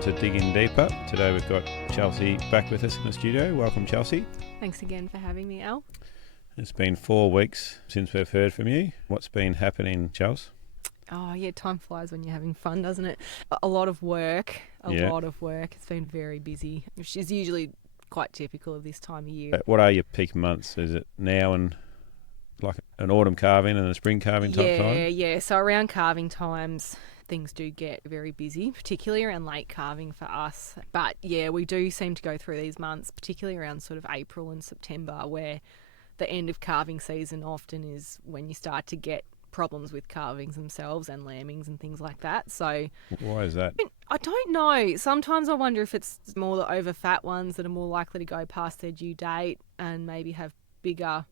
welcome to Digging Deeper. Today we've got Chelsea back with us in the studio. Welcome, Chelsea. Thanks again for having me, Al. It's been 4 weeks since we've heard from you. What's been happening, Chels? Oh, yeah, time flies when you're having fun, doesn't it? A lot of work. It's been very busy, which is usually quite typical of this time of year. What are your peak months? Is it now and like an autumn calving and a spring calving type time? Yeah. So around calving times, things do get very busy, particularly around late calving for us. But yeah, we do seem to go through these months, particularly around sort of April and September, where the end of calving season often is when you start to get problems with calvings themselves and lambings and things like that. So why is that? I don't know. Sometimes I wonder if it's more the over fat ones that are more likely to go past their due date and maybe have bigger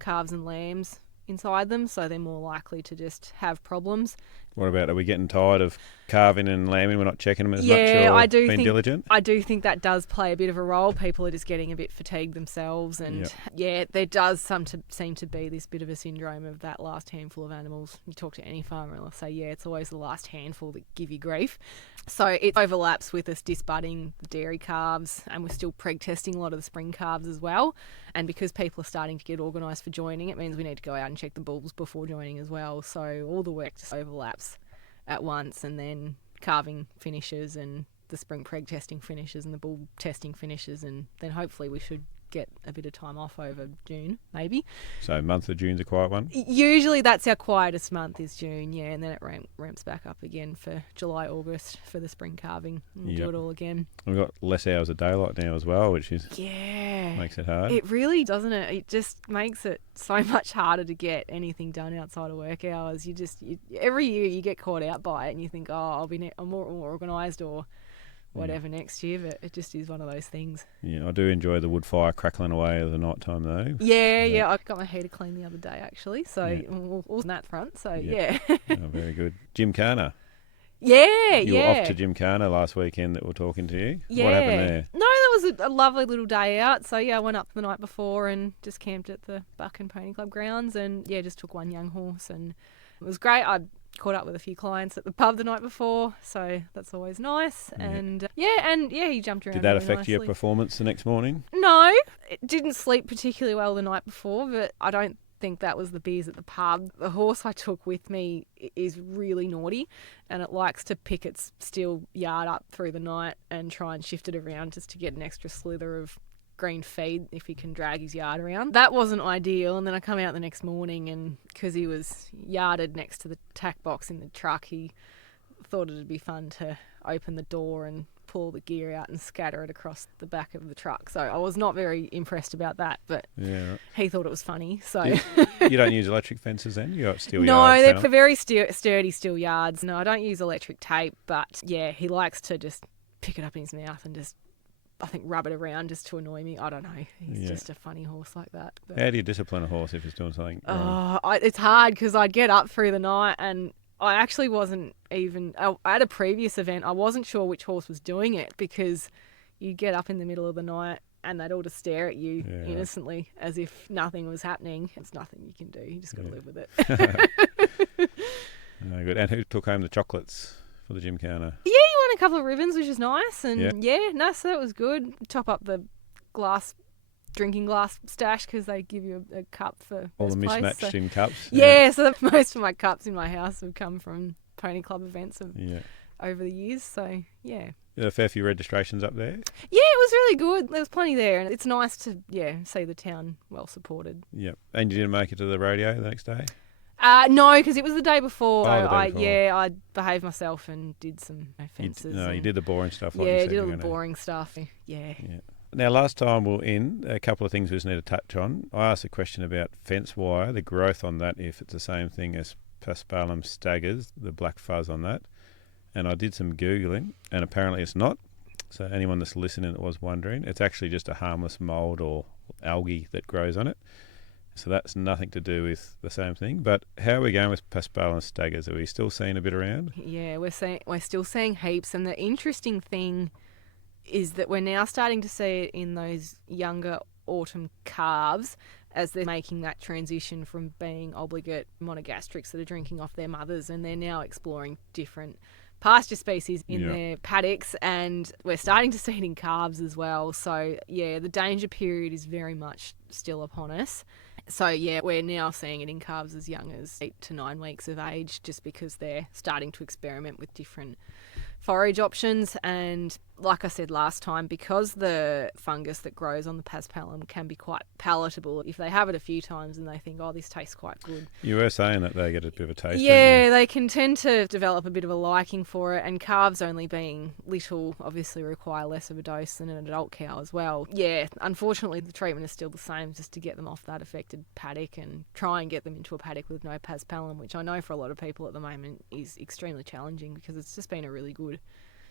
calves and lambs inside them, so they're more likely to just have problems. What about, are we getting tired of calving and lambing? We're not checking them as much, Yeah, or I do being diligent? I do think that does play a bit of a role. People are just getting a bit fatigued themselves, and yeah, there does seem to be this bit of a syndrome of that last handful of animals. You talk to any farmer and they'll say, yeah, it's always the last handful that give you grief. So it overlaps with us disbudding the dairy calves, and we're still preg testing a lot of the spring calves as well. And because people are starting to get organised for joining, it means we need to go out and check the bulls before joining as well. So all the work just overlaps at once, and then calving finishes and the spring preg testing finishes and the bull testing finishes, and then hopefully we should get a bit of time off over June, maybe. So month of June's a quiet one? Usually that's our quietest month, is June, yeah, and then it ramps back up again for July, August for the spring calving. We'll do it all again. We've got less hours of daylight now as well, which is makes it hard. It really, doesn't it? It just makes it so much harder to get anything done outside of work hours. Every year you get caught out by it and you think, oh, I'm more organised or whatever next year, but it just is one of those things. Yeah, I do enjoy the wood fire crackling away at the night time though. Yeah, I got my heater cleaned the other day actually, so all on that front, so yeah. Oh, very good. Jim Carner. You were off to Jim Carner last weekend that we're talking to you. Yeah. What happened there? No, that was a lovely little day out. So yeah, I went up the night before and just camped at the Buck and Pony Club grounds, and yeah, just took one young horse, and it was great. I caught up with a few clients at the pub the night before, so that's always nice. And he jumped around. Did that really affect nicely. your performance the next morning? No, it didn't sleep particularly well the night before, but I don't think that was the beers at the pub. The horse I took with me is really naughty, and it likes to pick its still yard up through the night and try and shift it around just to get an extra slither of green feed if he can drag his yard around. That wasn't ideal, and then I come out the next morning, and because he was yarded next to the tack box in the truck, he thought it'd be fun to open the door and pull the gear out and scatter it across the back of the truck. So I was not very impressed about that, but he thought it was funny. So you don't use electric fences then? You got steel yards? No, they're for very sturdy steel yards. No, I don't use electric tape, but yeah, he likes to just pick it up in his mouth and just, I think, rub it around just to annoy me. I don't know. He's just a funny horse like that. But how do you discipline a horse if he's doing something wrong? It's hard because I'd get up through the night, and I actually wasn't even, at a previous event, I wasn't sure which horse was doing it, because you get up in the middle of the night and they'd all just stare at you innocently as if nothing was happening. It's nothing you can do. You just got to live with it. Good. And who took home the chocolates for the Jim Carner? Yeah, he won a couple of ribbons, which is nice. And so that was good. Top up the drinking glass stash, because they give you a cup for all the mismatched in cups. So most of my cups in my house have come from pony club events over the years. So yeah. There are a fair few registrations up there. Yeah, it was really good. There was plenty there, and it's nice to see the town well supported. Yep. And you didn't make it to the rodeo the next day? No, because it was the day before. The day before. I behaved myself and did some fences. You did the boring stuff. Like I you did all the boring stuff. Yeah. Now, last time we were in, a couple of things we just need to touch on. I asked a question about fence wire, the growth on that, if it's the same thing as Paspalum staggers, the black fuzz on that. And I did some Googling, and apparently it's not. So anyone that's listening that was wondering, it's actually just a harmless mould or algae that grows on it. So that's nothing to do with the same thing. But how are we going with Paspalum staggers? Are we still seeing a bit around? Yeah, we're still seeing heaps. And the interesting thing is that we're now starting to see it in those younger autumn calves as they're making that transition from being obligate monogastrics that are drinking off their mothers, and they're now exploring different pasture species in their paddocks, and we're starting to see it in calves as well. So, yeah, the danger period is very much still upon us. So, yeah, we're now seeing it in calves as young as 8 to 9 weeks of age, just because they're starting to experiment with different forage options. And like I said last time, because the fungus that grows on the paspalum can be quite palatable, if they have it a few times and they think, oh, this tastes quite good. You were saying that they get a bit of a taste, yeah, they can tend to develop a bit of a liking for it, and calves, only being little, obviously require less of a dose than an adult cow as well. Yeah, unfortunately the treatment is still the same, just to get them off that affected paddock and try and get them into a paddock with no paspalum, which I know for a lot of people at the moment is extremely challenging, because it's just been a really good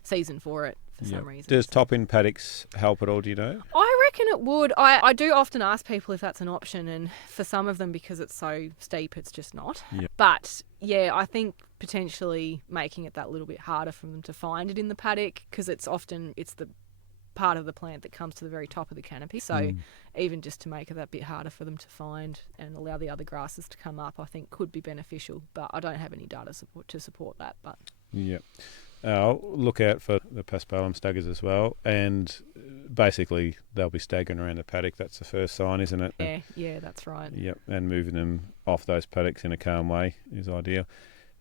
season for it for some reason. Does top-in paddocks help at all, do you know? I reckon it would. I do often ask people if that's an option, and for some of them, because it's so steep, it's just not. Yep. But yeah, I think potentially making it that little bit harder for them to find it in the paddock, because it's the part of the plant that comes to the very top of the canopy. So even just to make it that bit harder for them to find and allow the other grasses to come up, I think could be beneficial. But I don't have any data to support that. But yeah. I'll look out for the paspalum staggers as well, and basically they'll be staggering around the paddock. That's the first sign, isn't it? Yeah, that's right. Yep, and moving them off those paddocks in a calm way is ideal.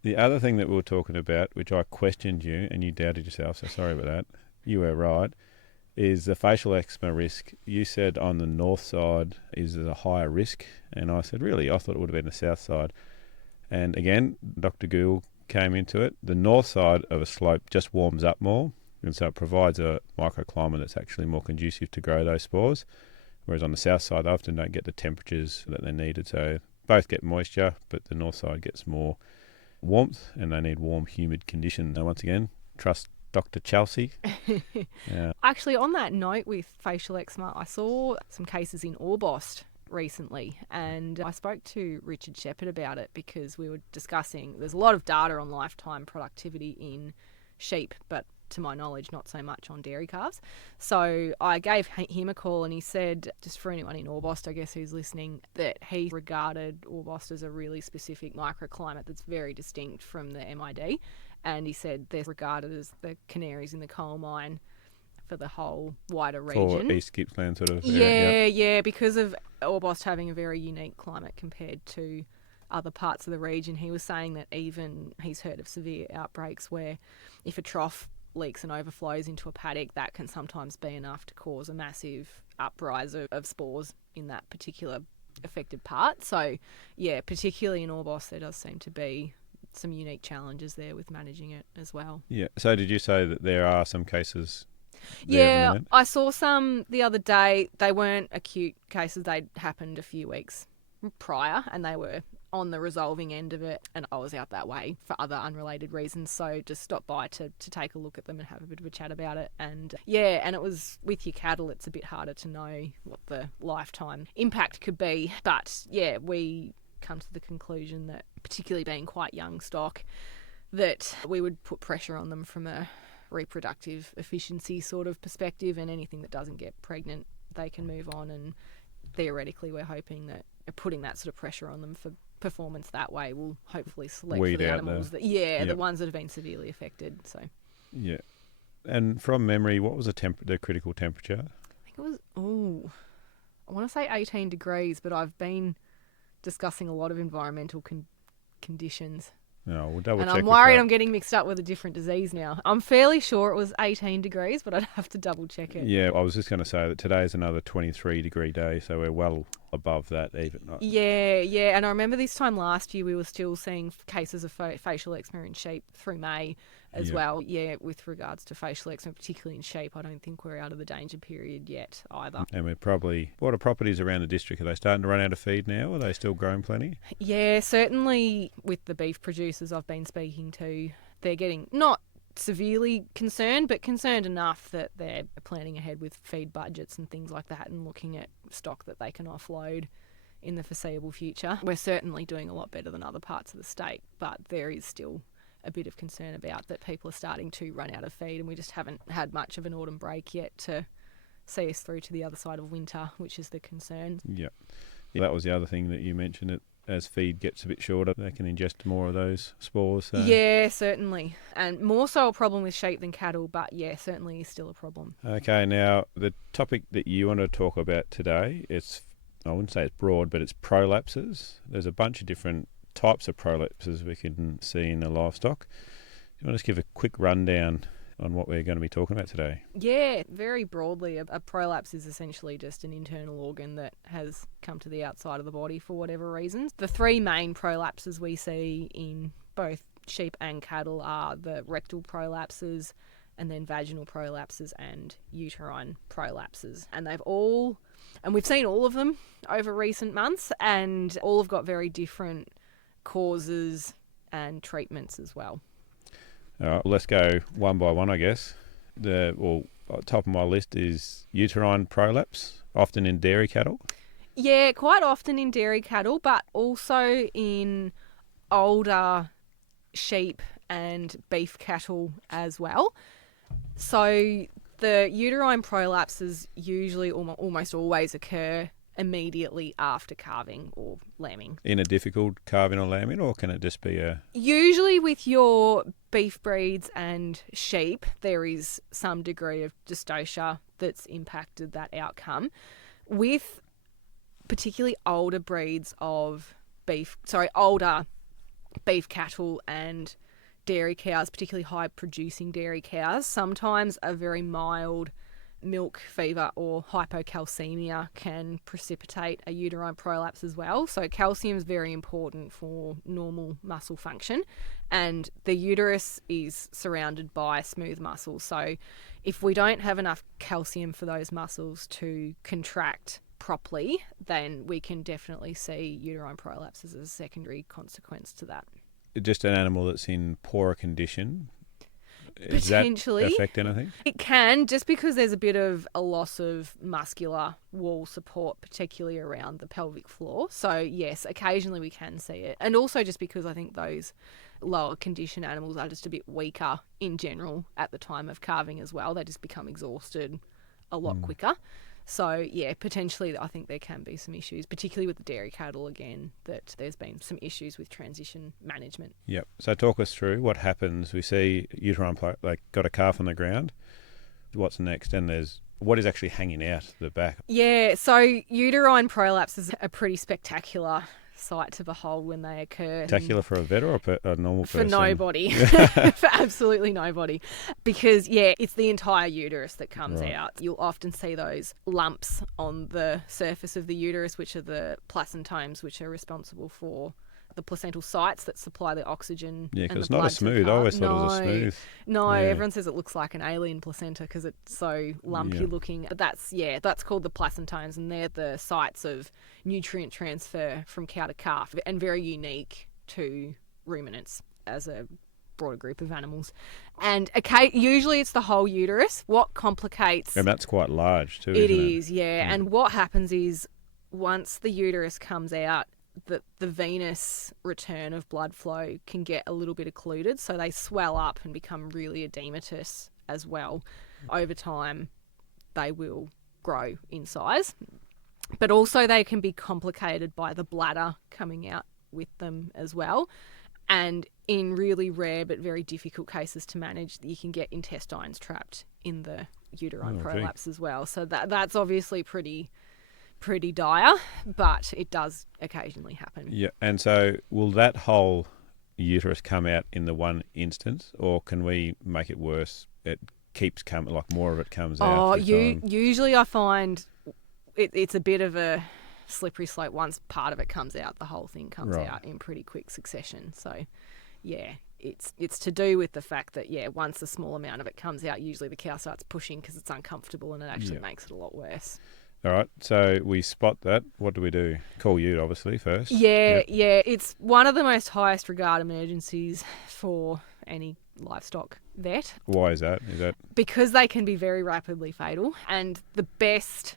The other thing that we were talking about, which I questioned you and you doubted yourself, so sorry about that, you were right, is the facial eczema risk. You said on the north side is a higher risk, and I said, really? I thought it would have been the south side. And again, Dr. Gould came into it. The north side of a slope just warms up more, and so it provides a microclimate that's actually more conducive to grow those spores, whereas on the south side they often don't get the temperatures that they needed. So both get moisture, but the north side gets more warmth, and they need warm, humid conditions. Now, once again, trust Dr. Chelsea. Actually, on that note with facial eczema, I saw some cases in Orbost recently, and I spoke to Richard Shepherd about it, because we were discussing there's a lot of data on lifetime productivity in sheep, but to my knowledge not so much on dairy calves. So I gave him a call, and he said, just for anyone in Orbost I guess who's listening, that he regarded Orbost as a really specific microclimate that's very distinct from the MID, and he said they're regarded as the canaries in the coal mine for the whole wider region. For East Gippsland sort of area. Yeah, because of Orbost having a very unique climate compared to other parts of the region. He was saying that even he's heard of severe outbreaks where if a trough leaks and overflows into a paddock, that can sometimes be enough to cause a massive uprise of spores in that particular affected part. So, yeah, particularly in Orbost, there does seem to be some unique challenges there with managing it as well. Yeah. So did you say that there are some cases? Yeah, I saw some the other day. They weren't acute cases. They'd happened a few weeks prior, and they were on the resolving end of it, and I was out that way for other unrelated reasons, so just stopped by to take a look at them and have a bit of a chat about it. And yeah, and it was with your cattle, it's a bit harder to know what the lifetime impact could be, but yeah, we come to the conclusion that, particularly being quite young stock, that we would put pressure on them from a reproductive efficiency sort of perspective, and anything that doesn't get pregnant they can move on, and theoretically we're hoping that putting that sort of pressure on them for performance that way will hopefully select for the animals the ones that have been severely affected. So yeah. And from memory, what was the critical temperature? I think it was I want to say 18 degrees, but I've been discussing a lot of environmental conditions. No, we'll double check. And I'm worried I'm getting mixed up with a different disease now. I'm fairly sure it was 18 degrees, but I'd have to double check it. Yeah, I was just going to say that today's another 23-degree day, so we're well above that even. Yeah. And I remember this time last year we were still seeing cases of facial eczema in sheep through May as well. Yeah, with regards to facial eczema, particularly in sheep, I don't think we're out of the danger period yet either. And we're probably, what are properties around the district? Are they starting to run out of feed now? Are they still growing plenty? Yeah, certainly with the beef producers I've been speaking to, they're getting not severely concerned, but concerned enough that they're planning ahead with feed budgets and things like that, and looking at stock that they can offload in the foreseeable future. We're certainly doing a lot better than other parts of the state, but there is still a bit of concern about that people are starting to run out of feed, and we just haven't had much of an autumn break yet to see us through to the other side of winter, which is the concern. Yeah. That was the other thing that you mentioned, that as feed gets a bit shorter, they can ingest more of those spores. So. Yeah, certainly. And more so a problem with sheep than cattle, but yeah, certainly is still a problem. Okay, now the topic that you want to talk about today, I wouldn't say it's broad, but it's prolapses. There's a bunch of different types of prolapses we can see in the livestock. You want to just give a quick rundown on what we're going to be talking about today? Yeah, very broadly, a prolapse is essentially just an internal organ that has come to the outside of the body for whatever reasons. The three main prolapses we see in both sheep and cattle are the rectal prolapses, and then vaginal prolapses and uterine prolapses. And we've seen all of them over recent months, and all have got very different causes and treatments as well. All right, let's go one by one, I guess. Top of my list is uterine prolapse, often in dairy cattle. Yeah, quite often in dairy cattle, but also in older sheep and beef cattle as well. So the uterine prolapses usually almost always occur immediately after calving or lambing. In a difficult calving or lambing, or can it just be a... Usually with your beef breeds and sheep, there is some degree of dystocia that's impacted that outcome. With particularly older breeds of older beef cattle and dairy cows, particularly high producing dairy cows, sometimes a very mild milk fever or hypocalcemia can precipitate a uterine prolapse as well. So calcium is very important for normal muscle function, and the uterus is surrounded by smooth muscles. So if we don't have enough calcium for those muscles to contract properly, then we can definitely see uterine prolapses as a secondary consequence to that. Just an animal that's in poorer condition, Potentially. Does that affect anything? It can, just because there's a bit of a loss of muscular wall support, particularly around the pelvic floor. So yes, occasionally we can see it. And also just because I think those lower condition animals are just a bit weaker in general at the time of calving as well. They just become exhausted a lot quicker. So yeah, potentially I think there can be some issues, particularly with the dairy cattle again, that there's been some issues with transition management. Yep. So talk us through what happens. We see uterine, got a calf on the ground. What's next? And what is actually hanging out the back? Yeah, so uterine prolapses are pretty spectacular sight to behold when they occur. Spectacular for a vet or a normal person? For nobody. For absolutely nobody. Because, yeah, it's the entire uterus that comes out. You'll often see those lumps on the surface of the uterus, which are the placentomes, which are responsible for the placental sites that supply the oxygen. Yeah, because it's not as smooth. I always thought it was a smooth. No, everyone says it looks like an alien placenta because it's so lumpy looking. But that's called the placentomes, and they're the sites of nutrient transfer from cow to calf, and very unique to ruminants as a broader group of animals. And usually it's the whole uterus. What complicates... And that's quite large too, It isn't is, yeah. And what happens is once the uterus comes out, the venous return of blood flow can get a little bit occluded, so they swell up and become really edematous as well. Over time, they will grow in size, but also they can be complicated by the bladder coming out with them as well. And in really rare but very difficult cases to manage, you can get intestines trapped in the uterine prolapse as well. So that's obviously pretty dire, but it does occasionally happen. Yeah, and so will that whole uterus come out in the one instance, or can we make it worse? It keeps coming, like more of it comes out. Usually I find it's a bit of a slippery slope. Once part of it comes out, the whole thing comes out in pretty quick succession. So, yeah, it's to do with the fact that, once a small amount of it comes out, usually the cow starts pushing because it's uncomfortable and it actually makes it a lot worse. All right, so we spot that. What do we do? Call you, obviously, first. Yeah. It's one of the most highest regard emergencies for any livestock vet. Why is that? Because they can be very rapidly fatal, and the best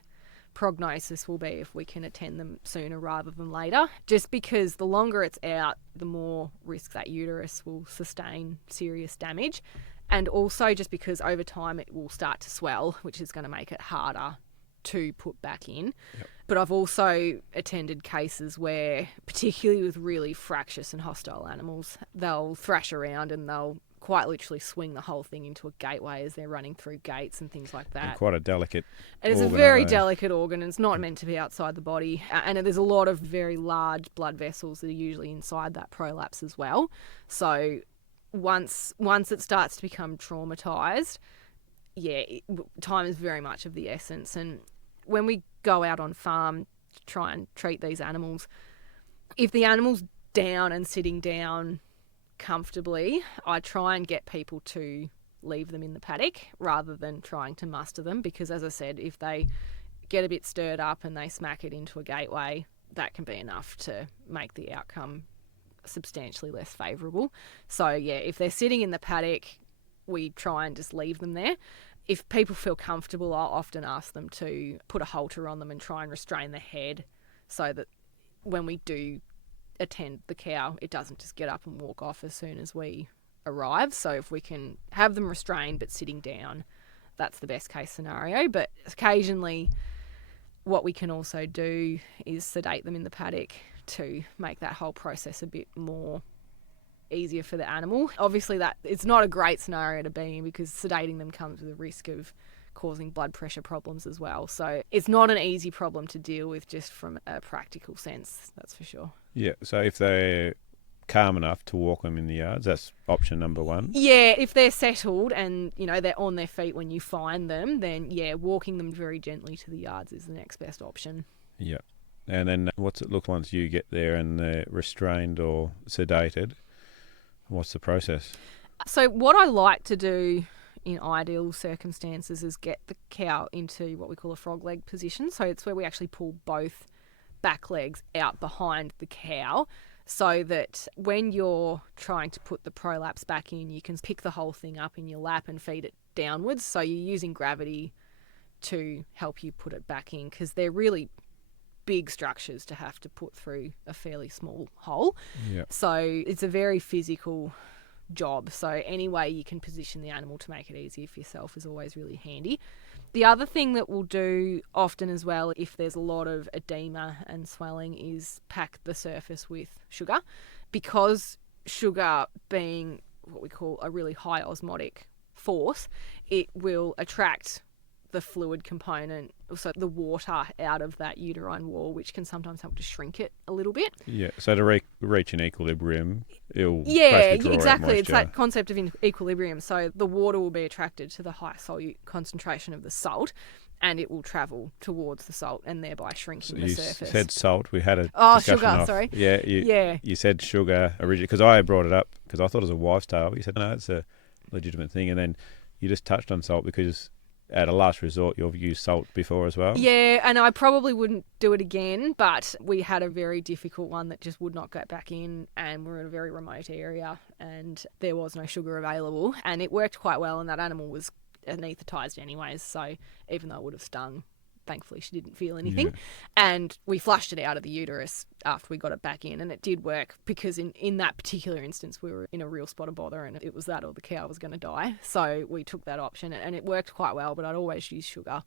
prognosis will be if we can attend them sooner rather than later. Just because the longer it's out, the more risk that uterus will sustain serious damage, and also just because over time it will start to swell, which is going to make it harder to put back in. Yep. But I've also attended cases where, particularly with really fractious and hostile animals, they'll thrash around and they'll quite literally swing the whole thing into a gateway as they're running through gates and things like that. And quite a delicate And it's a organ, very aren't they? delicate organ, and it's not meant to be outside the body. And there's a lot of very large blood vessels that are usually inside that prolapse as well. So once it starts to become traumatised, time is very much of the essence. And when we go out on farm to try and treat these animals, if the animal's down and sitting down comfortably, I try and get people to leave them in the paddock rather than trying to muster them, because as I said, if they get a bit stirred up and they smack it into a gateway, that can be enough to make the outcome substantially less favourable. So if they're sitting in the paddock, we try and just leave them there. If people feel comfortable, I'll often ask them to put a halter on them and try and restrain the head so that when we do attend the cow, it doesn't just get up and walk off as soon as we arrive. So if we can have them restrained but sitting down, that's the best case scenario. But occasionally what we can also do is sedate them in the paddock to make that whole process a bit more easier for the animal. Obviously that it's not a great scenario to be in, because sedating them comes with a risk of causing blood pressure problems as well. So it's not an easy problem to deal with just from a practical sense, that's for sure. Yeah, so if they're calm enough to walk them in the yards, that's option number one. Yeah, if they're settled and, they're on their feet when you find them, then, walking them very gently to the yards is the next best option. Yeah. And then what's it look once you get there and they're restrained or sedated? What's the process? So what I like to do in ideal circumstances is get the cow into what we call a frog leg position. So it's where we actually pull both back legs out behind the cow, so that when you're trying to put the prolapse back in, you can pick the whole thing up in your lap and feed it downwards. So you're using gravity to help you put it back in, because they're really big structures to have to put through a fairly small hole. Yeah. So it's a very physical job. So any way you can position the animal to make it easier for yourself is always really handy. The other thing that we'll do often as well, if there's a lot of edema and swelling, is pack the surface with sugar, because sugar, being what we call a really high osmotic force, it will attract the fluid component, also the water, out of that uterine wall, which can sometimes help to shrink it a little bit. Yeah, so to reach an equilibrium, it'll Yeah, basically draw out exactly. It's moisture. that concept of equilibrium. So the water will be attracted to the high solute concentration of the salt, and it will travel towards the salt and thereby shrinking the surface. You said salt. We had a discussion sugar, off. sorry. Yeah, you said sugar originally, because I brought it up because I thought it was a wives' tale. You said, no, it's a legitimate thing. And then you just touched on salt because at a last resort, you've used salt before as well. Yeah, and I probably wouldn't do it again, but we had a very difficult one that just would not get back in, and we're in a very remote area and there was no sugar available, and it worked quite well, and that animal was anaesthetised anyways, so even though it would have stung, thankfully she didn't feel anything. Yeah. And we flushed it out of the uterus after we got it back in, and it did work, because in that particular instance we were in a real spot of bother and it was that or the cow was going to die. So we took that option, and it worked quite well, but I'd always use sugar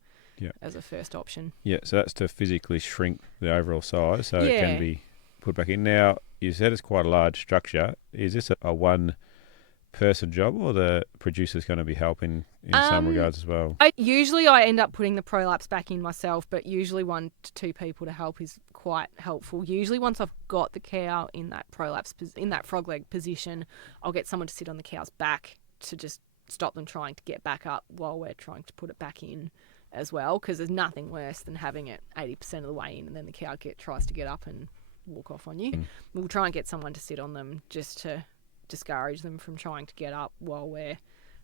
as a first option. Yeah, so that's to physically shrink the overall size so it can be put back in. Now, you said it's quite a large structure. Is this a one-person job, or the producer's going to be helping in some regards as well? Usually I end up putting the prolapse back in myself, but usually 1 to 2 people to help is quite helpful. Usually once I've got the cow in that prolapse, in that frog leg position, I'll get someone to sit on the cow's back to just stop them trying to get back up while we're trying to put it back in as well, because there's nothing worse than having it 80% of the way in and then the cow tries to get up and walk off on you. We'll try and get someone to sit on them just to discourage them from trying to get up while we're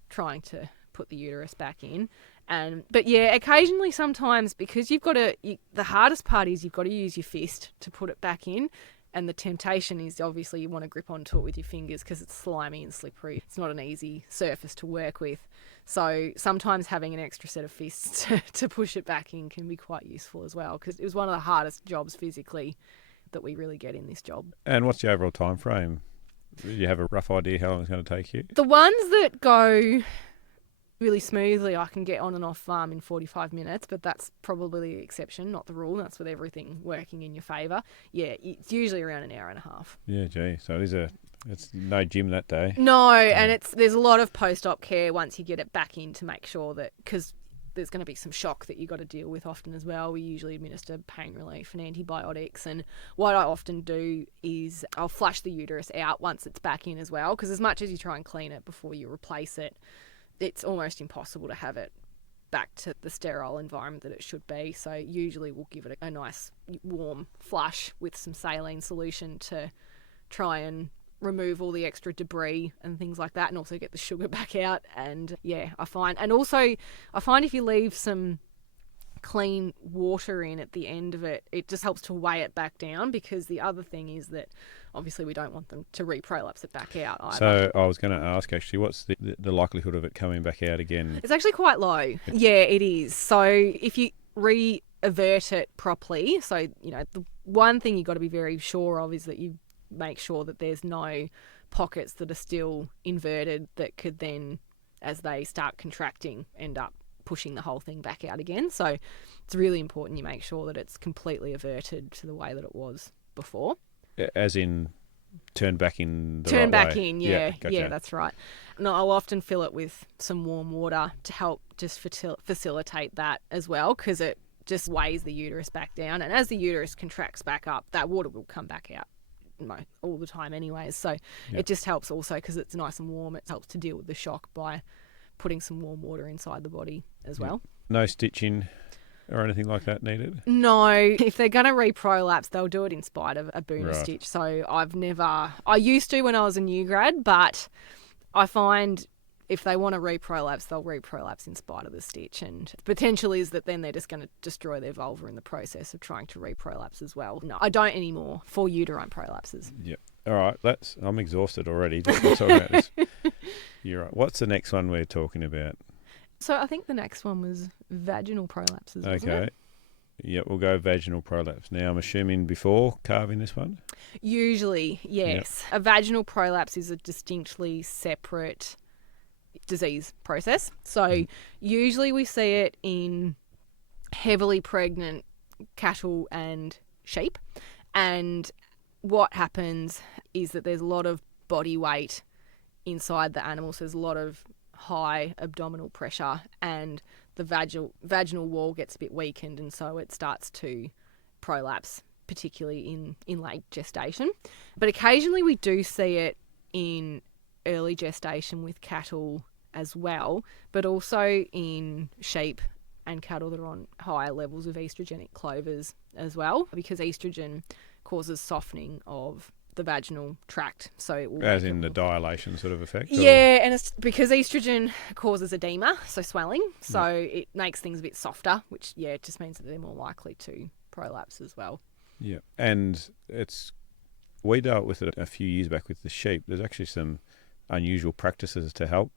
trying to put the uterus back in. But occasionally, sometimes, because the hardest part is you've got to use your fist to put it back in, and the temptation is obviously you want to grip onto it with your fingers because it's slimy and slippery. It's not an easy surface to work with. So sometimes having an extra set of fists to push it back in can be quite useful as well, because it was one of the hardest jobs physically that we really get in this job. And what's the overall time frame? Do you have a rough idea how long it's going to take you? The ones that go really smoothly, I can get on and off farm in 45 minutes, but that's probably the exception, not the rule. That's with everything working in your favour. Yeah, it's usually around an hour and a half. Yeah, gee. So it's no gym that day. No, and there's a lot of post-op care once you get it back in to make sure that, because there's going to be some shock that you got to deal with often as well. We usually administer pain relief and antibiotics, and what I often do is I'll flush the uterus out once it's back in as well, because as much as you try and clean it before you replace it, it's almost impossible to have it back to the sterile environment that it should be. So usually we'll give it a nice warm flush with some saline solution to try and remove all the extra debris and things like that, and also get the sugar back out. And yeah, I find if you leave some clean water in at the end of it, it just helps to weigh it back down, because the other thing is that obviously we don't want them to re-prolapse it back out either. So I was going to ask, actually, what's the likelihood of it coming back out again? It's actually quite low. Yeah, it is. So if you re-avert it properly, so, the one thing you've got to be very sure of is that you make sure that there's no pockets that are still inverted that could then, as they start contracting, end up pushing the whole thing back out again. So it's really important you make sure that it's completely averted to the way that it was before. As in turn back in the Turn right back way. in, yeah. Gotcha. Yeah, that's right. No, I'll often fill it with some warm water to help just facilitate that as well, because it just weighs the uterus back down. And as the uterus contracts back up, that water will come back out all the time anyways. So it just helps also, because it's nice and warm, it helps to deal with the shock by putting some warm water inside the body as well. No stitching or anything like that needed? No. If they're going to re-prolapse, they'll do it in spite of a booner stitch. So I used to when I was a new grad, but I find if they want to re-prolapse, they'll re-prolapse in spite of the stitch. And the potential is that then they're just going to destroy their vulva in the process of trying to re-prolapse as well. No, I don't anymore for uterine prolapses. Yep. All right. I'm exhausted already. We're talking about this. You're right. What's the next one we're talking about? So I think the next one was vaginal prolapses, wasn't it? Yeah, we'll go vaginal prolapse. Now, I'm assuming before carving this one? Usually, yes. Yep. A vaginal prolapse is a distinctly separate disease process. So usually we see it in heavily pregnant cattle and sheep. And what happens is that there's a lot of body weight inside the animal. So there's a lot of high abdominal pressure, and the vaginal wall gets a bit weakened, and so it starts to prolapse, particularly in late gestation. But occasionally we do see it in early gestation with cattle as well, but also in sheep and cattle that are on higher levels of estrogenic clovers as well, because estrogen causes softening of the vaginal tract. So it will as in the dilation sort of effect? Yeah, and it's because estrogen causes edema, so swelling, so it makes things a bit softer, which it just means that they're more likely to prolapse as well. Yeah, and we dealt with it a few years back with the sheep. There's actually some unusual practices to help.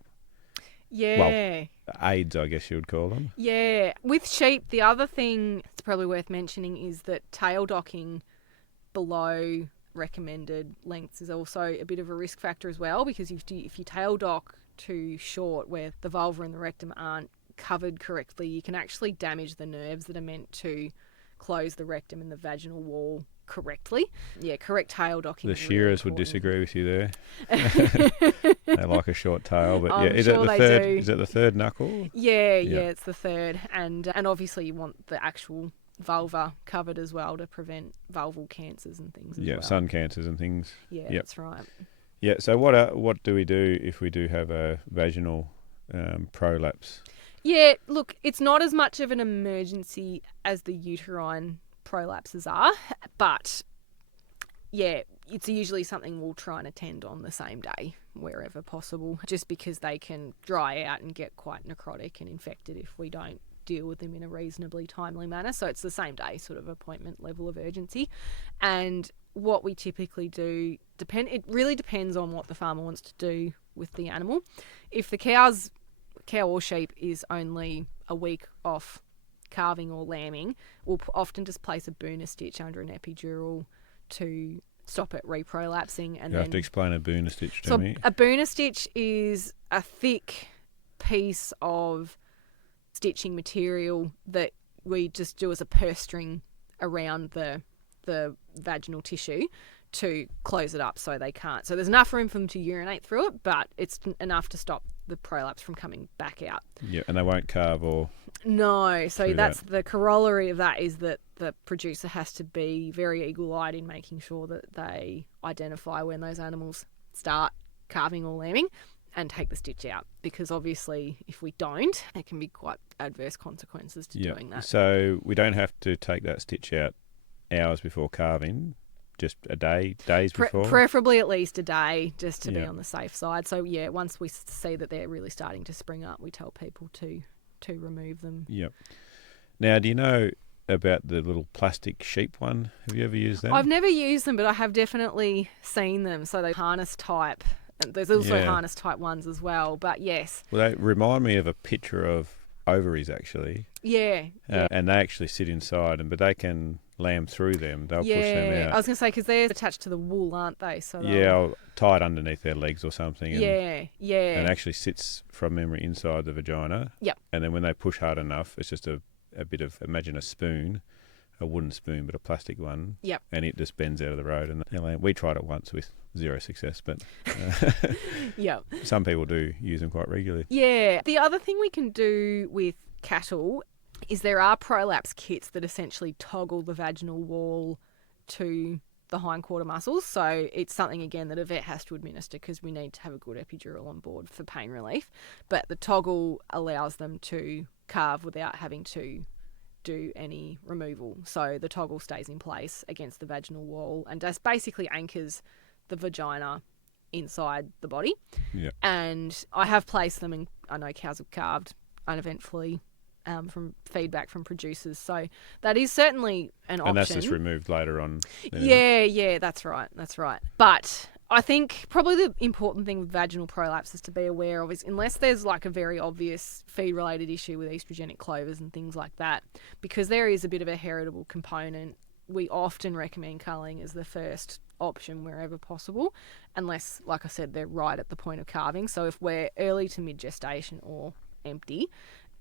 Yeah. Well, aids, I guess you would call them. Yeah. With sheep, the other thing that's probably worth mentioning is that tail docking below recommended lengths is also a bit of a risk factor as well, because if you tail dock too short, where the vulva and the rectum aren't covered correctly, you can actually damage the nerves that are meant to close the rectum and the vaginal wall correctly. Yeah, correct tail docking. The shearers would disagree with you there. They like a short tail, but is it the third knuckle? Yeah, it's the third, and obviously you want the actual vulva covered as well to prevent vulval cancers and things as well. Sun cancers and things. Yeah, that's right. Yeah, so what do we do if we do have a vaginal prolapse? Yeah, look, it's not as much of an emergency as the uterine prolapses are, but it's usually something we'll try and attend on the same day wherever possible, just because they can dry out and get quite necrotic and infected if we don't deal with them in a reasonably timely manner. So it's the same day sort of appointment level of urgency. And what we typically do, it really depends on what the farmer wants to do with the animal. If the cow or sheep is only a week off calving or lambing, we'll often just place a booner stitch under an epidural to stop it re-prolapsing. And you have to explain a booner stitch to me. A booner stitch is a thick piece of stitching material that we just do as a purse string around the vaginal tissue to close it up so they can't. So there's enough room for them to urinate through it, but it's enough to stop the prolapse from coming back out. Yeah, and they won't carve or... No, so that's the corollary of that, is that the producer has to be very eagle-eyed in making sure that they identify when those animals start carving or lambing and take the stitch out, because obviously if we don't, there can be quite adverse consequences to doing that. So we don't have to take that stitch out hours before calving, just a day, days before? Preferably at least a day, just to be on the safe side. So, once we see that they're really starting to spring up, we tell people to remove them. Yep. Now, do you know about the little plastic sheep one? Have you ever used that? I've never used them, but I have definitely seen them. So they harness type. And there's also harness type ones as well, but yes. Well, they remind me of a picture of ovaries, actually. Yeah. And they actually sit inside, but they can lamb through them. They'll push them out. I was going to say, because they're attached to the wool, aren't they? So I'll tie it underneath their legs or something. And, And it actually sits, from memory, inside the vagina. Yep. And then when they push hard enough, it's just a bit of, imagine a spoon, a wooden spoon, but a plastic one. Yep. And it just bends out of the road. And we tried it once with zero success, but some people do use them quite regularly. Yeah. The other thing we can do with cattle is there are prolapse kits that essentially toggle the vaginal wall to the hindquarter muscles. So it's something, again, that a vet has to administer because we need to have a good epidural on board for pain relief. But the toggle allows them to carve without having to do any removal. So the toggle stays in place against the vaginal wall and just basically anchors the vagina inside the body. Yeah. And I have placed them, and I know cows have calved uneventfully from feedback from producers. So that is certainly an option. And that's just removed later on. Yeah, that's right. But I think probably the important thing with vaginal prolapses to be aware of is, unless there's like a very obvious feed-related issue with estrogenic clovers and things like that, because there is a bit of a heritable component, we often recommend culling as the first option wherever possible, unless, like I said, they're right at the point of calving. So if we're early to mid-gestation or empty,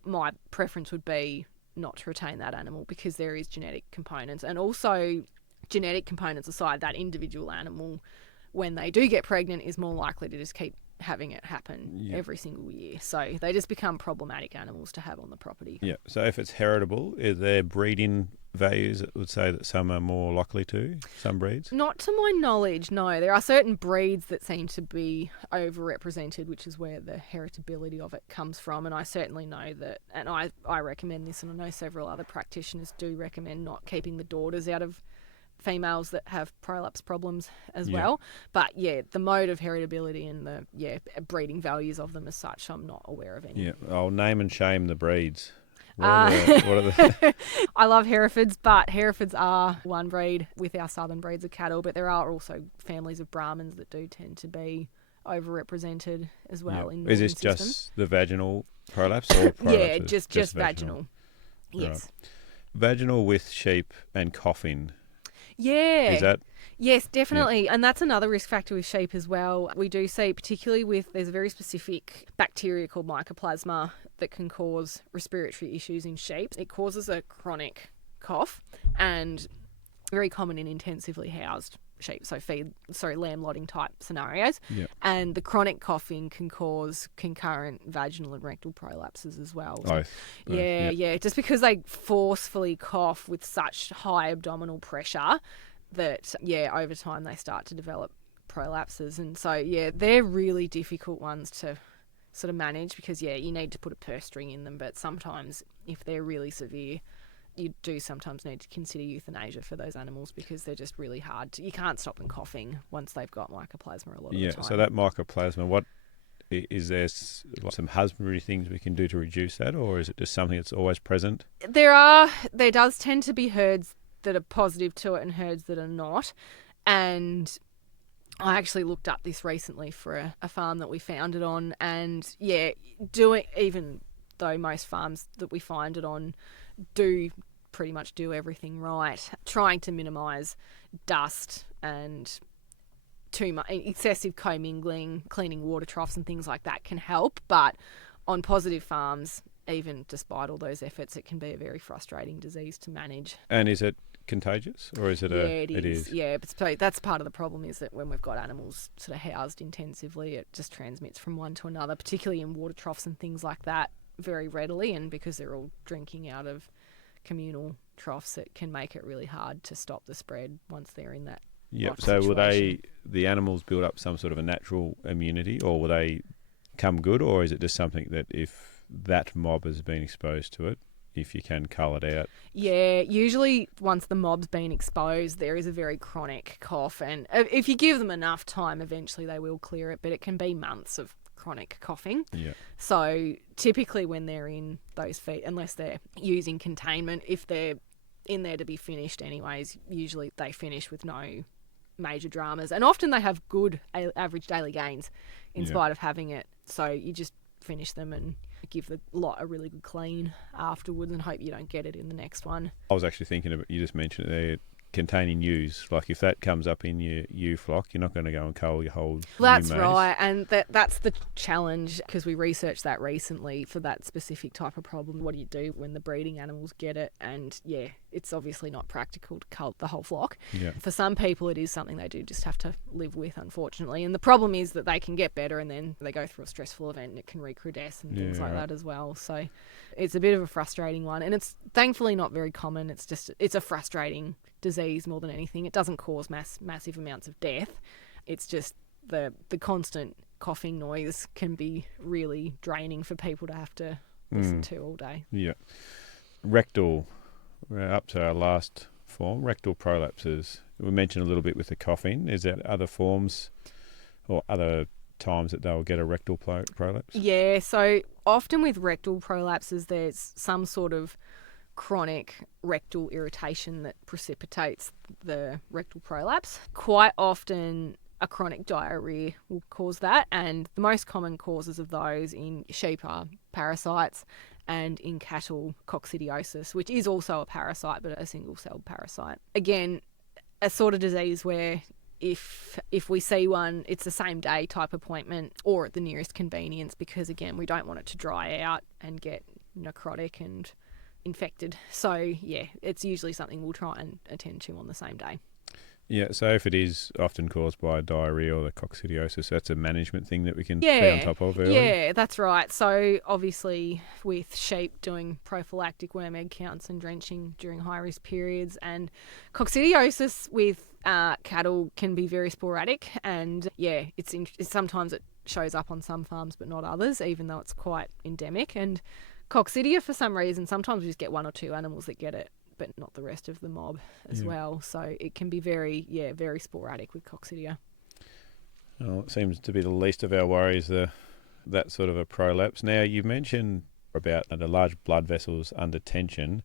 my preference would be not to retain that animal, because there is genetic components. And also, genetic components aside, that individual animal, when they do get pregnant, is more likely to just keep having it happen every single year. So they just become problematic animals to have on the property. Yeah. So if it's heritable, is there breeding values that would say that some are more likely to, some breeds? Not to my knowledge, no. There are certain breeds that seem to be overrepresented, which is where the heritability of it comes from. And I certainly know that, and I recommend this, and I know several other practitioners do recommend not keeping the daughters out of females that have prolapse problems as well. But the mode of heritability and the breeding values of them as such, I'm not aware of any. Yeah, I'll name and shame the breeds. What are the... I love Herefords, but Herefords are one breed with our southern breeds of cattle, but there are also families of Brahmins that do tend to be overrepresented as well in Is this systems. Just the vaginal prolapse or prolapses? just vaginal. Yes. Right. Vaginal with sheep and coughing. Yeah. Is that? Yes, definitely. Yeah. And that's another risk factor with sheep as well. We do see, particularly there's a very specific bacteria called mycoplasma that can cause respiratory issues in sheep. It causes a chronic cough, and very common in intensively housed sheep, so lamb lotting type scenarios. Yep. And the chronic coughing can cause concurrent vaginal and rectal prolapses as well. Both. Yeah. Just because they forcefully cough with such high abdominal pressure that, over time they start to develop prolapses. And so, they're really difficult ones to sort of manage because, you need to put a purse string in them. But sometimes if they're really severe, you do sometimes need to consider euthanasia for those animals because they're just really hard. You can't stop them coughing once they've got mycoplasma a lot of the time. Yeah, so that mycoplasma, what is there some husbandry things we can do to reduce that, or is it just something that's always present? There does tend to be herds that are positive to it and herds that are not. And I actually looked up this recently for a farm that we found it on, and even though most farms that we find it on do pretty much do everything right, trying to minimise dust and too much excessive commingling, cleaning water troughs and things like that can help. But on positive farms, even despite all those efforts, it can be a very frustrating disease to manage. And is it contagious, or is it Yeah, it is. Yeah, but so that's part of the problem, is that when we've got animals sort of housed intensively, it just transmits from one to another, particularly in water troughs and things like that, very readily. And because they're all drinking out of communal troughs, it can make it really hard to stop the spread once they're in that. Yep. So will the animals build up some sort of a natural immunity, or will they come good, or is it just something that if that mob has been exposed to it, if you can cull it out? Yeah, usually once the mob's been exposed, there is a very chronic cough, and if you give them enough time, eventually they will clear it, but it can be months of chronic coughing. Yeah. So typically when they're in those feet, unless they're using containment, if they're in there to be finished anyways, usually they finish with no major dramas, and often they have good average daily gains in spite of having it. So you just finish them and give the lot a really good clean afterwards and hope you don't get it in the next one. I was actually thinking of, you just mentioned it there, containing ewes. Like if that comes up in your ewe flock, you're not going to go and cull your whole That's ewe maze. right, and that's the challenge, because we researched that recently for that specific type of problem. What do you do when the breeding animals get it? And yeah, it's obviously not practical to cull the whole flock. Yeah. For some people, it is something they do just have to live with, unfortunately. And the problem is that they can get better and then they go through a stressful event and it can recrudesce and things like that as well. So it's a bit of a frustrating one, and it's thankfully not very common. It's a frustrating disease more than anything. It doesn't cause massive amounts of death. It's just the constant coughing noise can be really draining for people to have to listen to all day. Yeah. Rectal, we're up to our last form, rectal prolapses. We mentioned a little bit with the coughing. Is there other forms or other times that they'll get a rectal prolapse? Yeah, so often with rectal prolapses, there's some sort of chronic rectal irritation that precipitates the rectal prolapse. Quite often a chronic diarrhea will cause that, and the most common causes of those in sheep are parasites, and in cattle coccidiosis, which is also a parasite but a single-celled parasite. Again, a sort of disease where if we see one, it's the same day type appointment or at the nearest convenience, because again, we don't want it to dry out and get necrotic and infected. So yeah, it's usually something we'll try and attend to on the same day. Yeah, so if it is often caused by diarrhea or the coccidiosis, that's a management thing that we can be on top of early? Yeah, that's right. So obviously with sheep, doing prophylactic worm egg counts and drenching during high-risk periods, and coccidiosis with cattle can be very sporadic, and yeah, it's sometimes it shows up on some farms but not others, even though it's quite endemic. And coccidia, for some reason, sometimes we just get one or two animals that get it, but not the rest of the mob as well. So it can be very sporadic with coccidia. Well, it seems to be the least of our worries, that sort of a prolapse. Now, you mentioned about the large blood vessels under tension.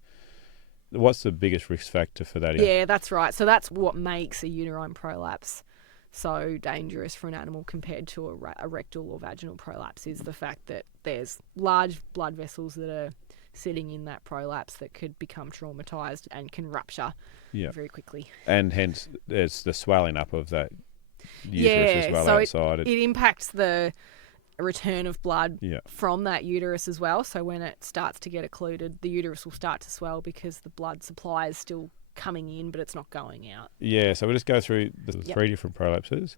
What's the biggest risk factor for that? Yeah, that's right. So that's what makes a uterine prolapse so dangerous for an animal compared to a rectal or vaginal prolapse, is the fact that there's large blood vessels that are sitting in that prolapse that could become traumatised and can rupture very quickly. And hence there's the swelling up of that uterus as well outside. It impacts the return of blood from that uterus as well. So when it starts to get occluded, the uterus will start to swell because the blood supply is still coming in, but it's not going out. Yeah, so we'll just go through the three different prolapses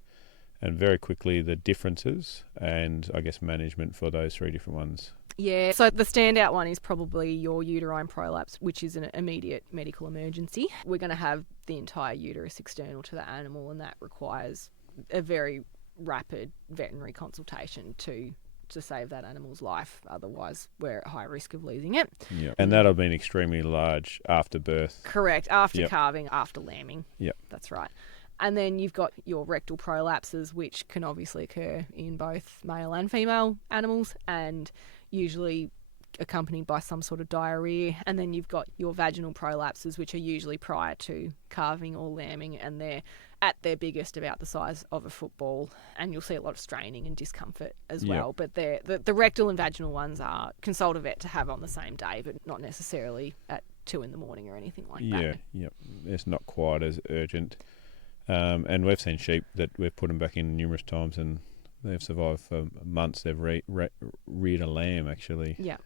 and very quickly the differences and I guess management for those three different ones. Yeah, so the standout one is probably your uterine prolapse, which is an immediate medical emergency. We're going to have the entire uterus external to the animal, and that requires a very rapid veterinary consultation to save that animal's life. Otherwise, we're at high risk of losing it. Yeah, and that'll have been extremely large after birth. Correct, after calving, after lambing. Yep. That's right. And then you've got your rectal prolapses, which can obviously occur in both male and female animals, and usually accompanied by some sort of diarrhea. And then you've got your vaginal prolapses, which are usually prior to calving or lambing, and they're at their biggest about the size of a football, and you'll see a lot of straining and discomfort as well. But the rectal and vaginal ones are consult a vet to have on the same day, but not necessarily at 2 a.m. or anything like that. Yeah, it's not quite as urgent. And we've seen sheep that we've put them back in numerous times and They've survived for months. They've reared a lamb, actually. Yeah.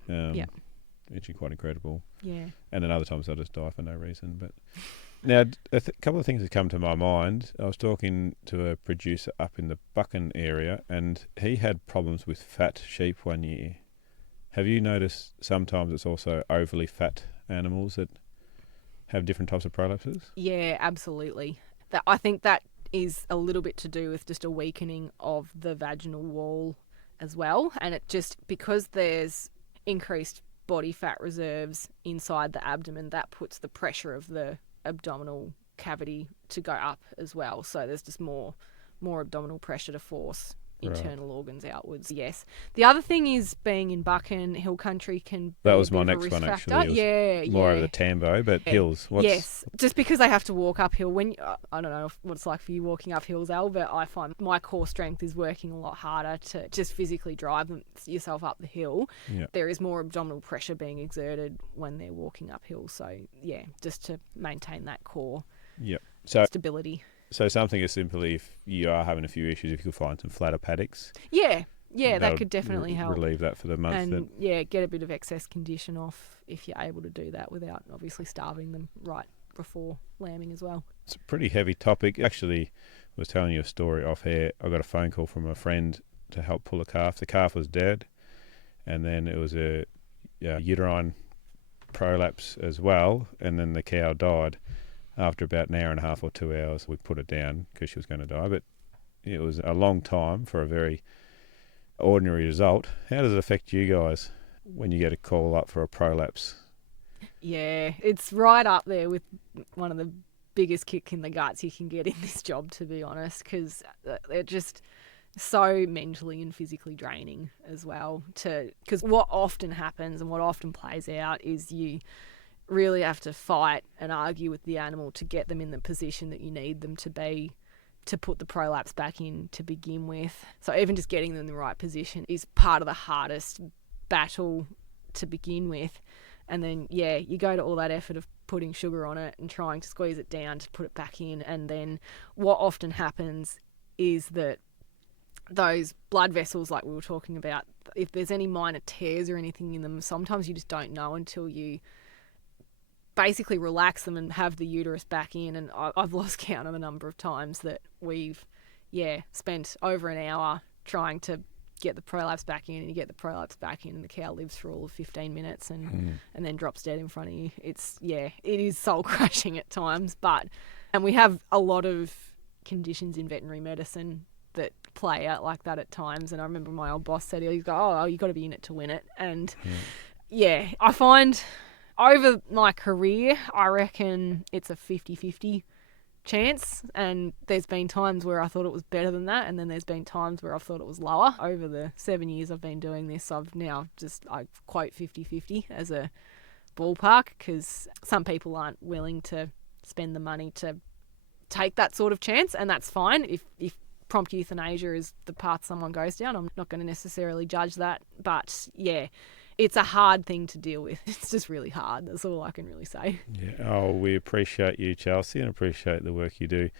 Which is quite incredible. Yeah. And then other times they'll just die for no reason. But now, a couple of things have come to my mind. I was talking to a producer up in the Buchan area, and he had problems with fat sheep one year. Have you noticed sometimes it's also overly fat animals that have different types of prolapses? Yeah, absolutely. I think that is a little bit to do with just a weakening of the vaginal wall as well. And it just, because there's increased body fat reserves inside the abdomen, that puts the pressure of the abdominal cavity to go up as well. So there's just more abdominal pressure to force internal organs outwards. Yes. The other thing is being in Buchan, hill country can be that was my a bit next of a risk one factor. actually. More over the Tambo, but hills. Yes, just because they have to walk uphill. When I don't know what it's like for you walking up hills, Al, but I find my core strength is working a lot harder to just physically drive yourself up the hill. Yep. There is more abdominal pressure being exerted when they're walking uphill. So yeah, just to maintain that core stability. So something as simply, if you are having a few issues, if you could find some flatter paddocks. Yeah, that could definitely help. Relieve that for the month. And get a bit of excess condition off if you're able to do that without obviously starving them right before lambing as well. It's a pretty heavy topic. Actually, I was telling you a story off air. I got a phone call from a friend to help pull a calf. The calf was dead, and then it was a uterine prolapse as well, and then the cow died. After about an hour and a half or 2 hours, we put it down because she was going to die. But it was a long time for a very ordinary result. How does it affect you guys when you get a call up for a prolapse? Yeah, it's right up there with one of the biggest kick in the guts you can get in this job, to be honest, because they're just so mentally and physically draining as well. Because what often happens and what often plays out is you really have to fight and argue with the animal to get them in the position that you need them to be to put the prolapse back in to begin with. So even just getting them in the right position is part of the hardest battle to begin with. And then, you go to all that effort of putting sugar on it and trying to squeeze it down to put it back in. And then what often happens is that those blood vessels, like we were talking about, if there's any minor tears or anything in them, sometimes you just don't know until you basically relax them and have the uterus back in. And I've lost count of the number of times that we've spent over an hour trying to get the prolapse back in, and you get the prolapse back in and the cow lives for all of 15 minutes and then drops dead in front of you. It is soul crushing at times, and we have a lot of conditions in veterinary medicine that play out like that at times. And I remember my old boss said, you got to be in it to win it. And I find over my career, I reckon it's a 50-50 chance, and there's been times where I thought it was better than that, and then there's been times where I thought it was lower. Over the 7 years I've been doing this, I quote 50-50 as a ballpark, because some people aren't willing to spend the money to take that sort of chance, and that's fine. If prompt euthanasia is the path someone goes down, I'm not going to necessarily judge that, but it's a hard thing to deal with. It's just really hard. That's all I can really say. Yeah. Oh, we appreciate you, Chelsea, and appreciate the work you do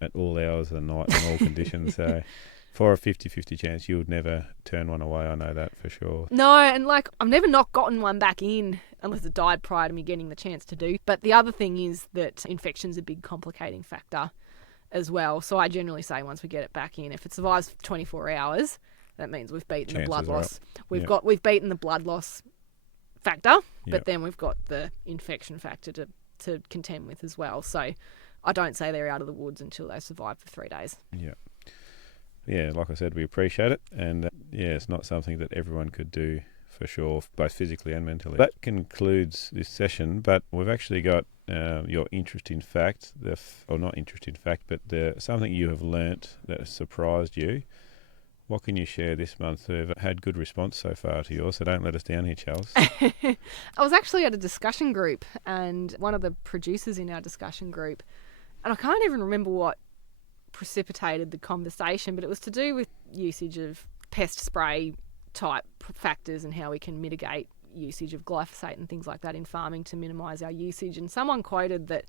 at all hours of the night and all conditions. So for a 50-50 chance, you would never turn one away. I know that for sure. No, and I've never not gotten one back in unless it died prior to me getting the chance to do. But the other thing is that infection's a big complicating factor as well. So I generally say once we get it back in, if it survives 24 hours, that means we've beaten the blood loss. We've beaten the blood loss factor, but then we've got the infection factor to contend with as well. So I don't say they're out of the woods until they survive for 3 days. Yeah. Yeah, like I said, we appreciate it. And it's not something that everyone could do for sure, both physically and mentally. That concludes this session, but we've actually got your interesting fact, not interesting fact, but something you have learnt that has surprised you. What can you share this month? We've had good response so far to yours, so don't let us down here, Charles. I was actually at a discussion group, and one of the producers in our discussion group, and I can't even remember what precipitated the conversation, but it was to do with usage of pest spray type factors and how we can mitigate usage of glyphosate and things like that in farming to minimise our usage. And someone quoted that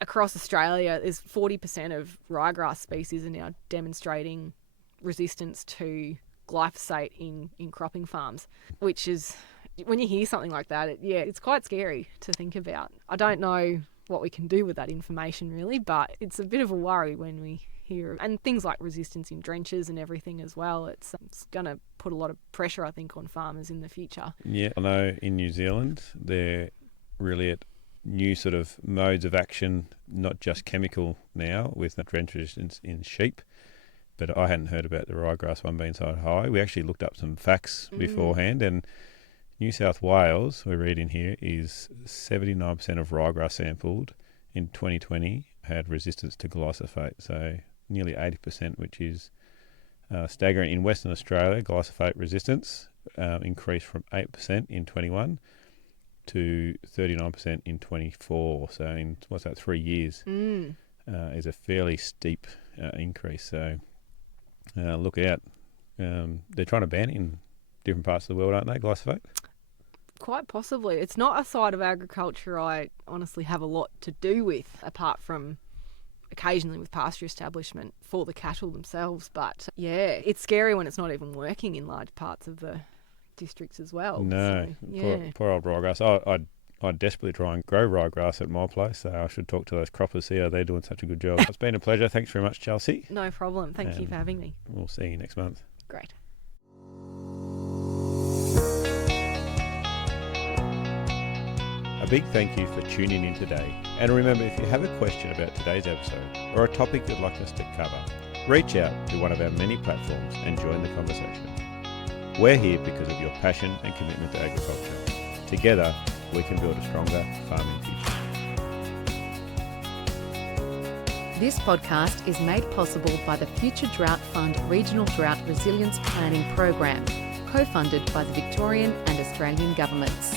across Australia, there's 40% of ryegrass species are now demonstrating resistance to glyphosate in cropping farms, which is, when you hear something like that, it's quite scary to think about. I don't know what we can do with that information really, but it's a bit of a worry when we hear, and things like resistance in drenches and everything as well. It's going to put a lot of pressure, I think, on farmers in the future. Yeah, I know in New Zealand they're really at new sort of modes of action, not just chemical now with drench resistance in sheep, but I hadn't heard about the ryegrass one being so high. We actually looked up some facts beforehand, and New South Wales, we're reading here, is 79% of ryegrass sampled in 2020 had resistance to glyphosate, so nearly 80%, which is staggering. In Western Australia, glyphosate resistance increased from 8% in 21 to 39% in 24. So in, 3 years is a fairly steep increase. So look out. They're trying to ban it in different parts of the world, aren't they, glyphosate? Quite possibly. It's not a side of agriculture I honestly have a lot to do with, apart from occasionally with pasture establishment for the cattle themselves. But yeah, it's scary when it's not even working in large parts of the districts as well. No, so, yeah. poor old ryegrass. I'd desperately try and grow ryegrass at my place, so I should talk to those croppers, see how they're doing such a good job. It's been a pleasure. Thanks very much, Chelsea. No problem. Thank you for having me. We'll see you next month. Great. A big thank you for tuning in today. And remember, if you have a question about today's episode or a topic you'd like us to cover, reach out to one of our many platforms and join the conversation. We're here because of your passion and commitment to agriculture. Together, we can build a stronger farming future. This podcast is made possible by the Future Drought Fund Regional Drought Resilience Planning Program, co-funded by the Victorian and Australian governments.